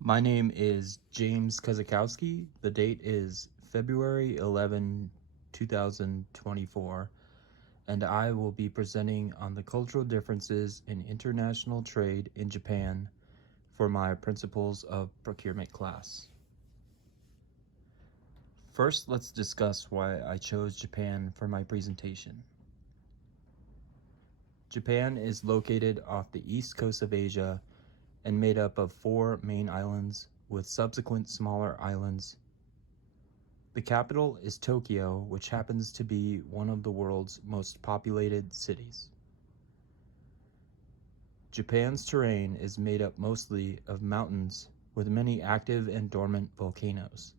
My name is James Kozakowski. The date is February 11, 2024, and I will be presenting on the cultural differences in international trade in Japan for my Principles of Procurement class. First, let's discuss why I chose Japan for my presentation. Japan is located off the east coast of Asia and made up of 4 main islands with subsequent smaller islands. The capital is Tokyo, which happens to be one of the world's most populated cities. Japan's terrain is made up mostly of mountains with many active and dormant volcanoes.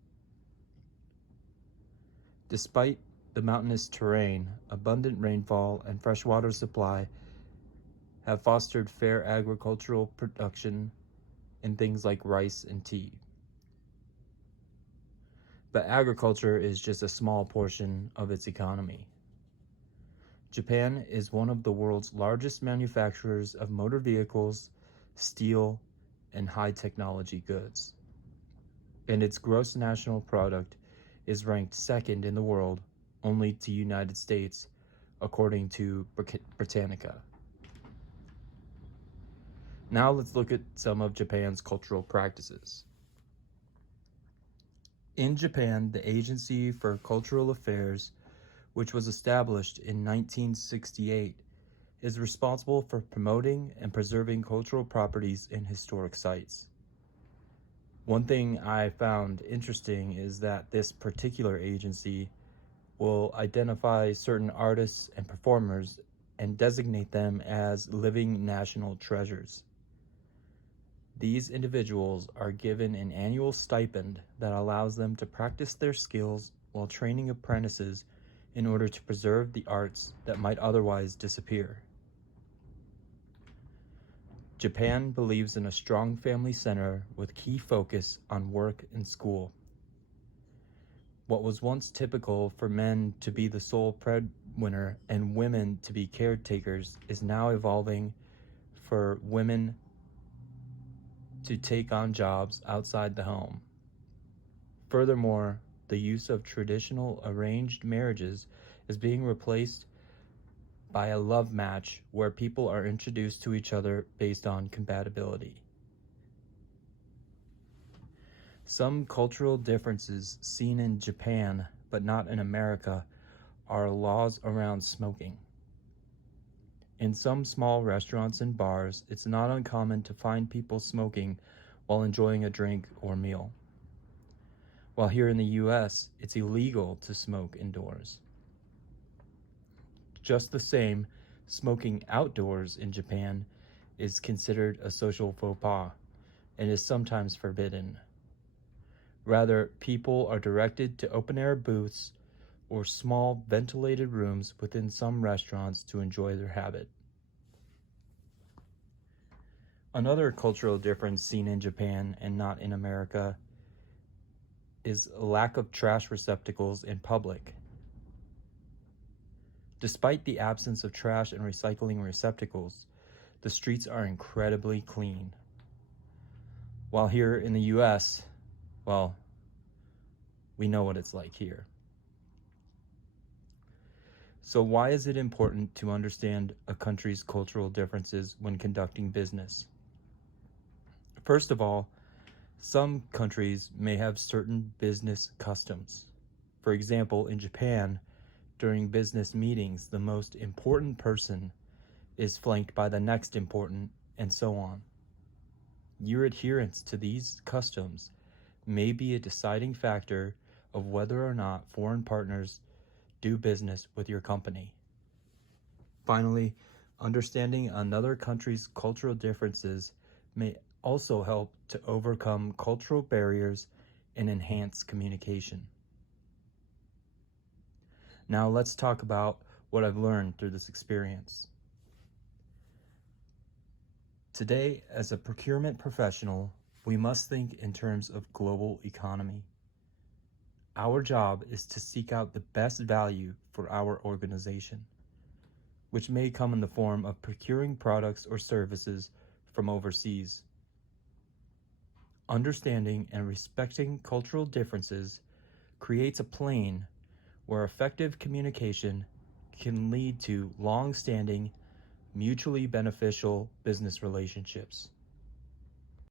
Despite the mountainous terrain, abundant rainfall and freshwater supply have fostered fair agricultural production in things like rice and tea. But agriculture is just a small portion of its economy. Japan is one of the world's largest manufacturers of motor vehicles, steel, and high-technology goods. And its gross national product is ranked second in the world, only to United States, according to Britannica. Now let's look at some of Japan's cultural practices. In Japan, the Agency for Cultural Affairs, which was established in 1968, is responsible for promoting and preserving cultural properties and historic sites. One thing I found interesting is that this particular agency will identify certain artists and performers and designate them as living national treasures. These individuals are given an annual stipend that allows them to practice their skills while training apprentices in order to preserve the arts that might otherwise disappear. Japan believes in a strong family center with key focus on work and school. What was once typical for men to be the sole breadwinner and women to be caretakers is now evolving for women to take on jobs outside the home. Furthermore, the use of traditional arranged marriages is being replaced by a love match where people are introduced to each other based on compatibility. Some cultural differences seen in Japan, but not in America, are laws around smoking. In some small restaurants and bars, it's not uncommon to find people smoking while enjoying a drink or meal. While here in the US, it's illegal to smoke indoors. Just the same, smoking outdoors in Japan is considered a social faux pas and is sometimes forbidden. Rather, people are directed to open-air booths or small ventilated rooms within some restaurants to enjoy their habit. Another cultural difference seen in Japan and not in America is a lack of trash receptacles in public. Despite the absence of trash and recycling receptacles, the streets are incredibly clean. While here in the US, well, we know what it's like here. So why is it important to understand a country's cultural differences when conducting business? First of all, some countries may have certain business customs. For example, in Japan, during business meetings, the most important person is flanked by the next important, and so on. Your adherence to these customs may be a deciding factor of whether or not foreign partners do business with your company. Finally, understanding another country's cultural differences may also help to overcome cultural barriers and enhance communication. Now let's talk about what I've learned through this experience. Today, as a procurement professional, we must think in terms of global economy. Our job is to seek out the best value for our organization, which may come in the form of procuring products or services from overseas. Understanding and respecting cultural differences creates a plane where effective communication can lead to long-standing, mutually beneficial business relationships.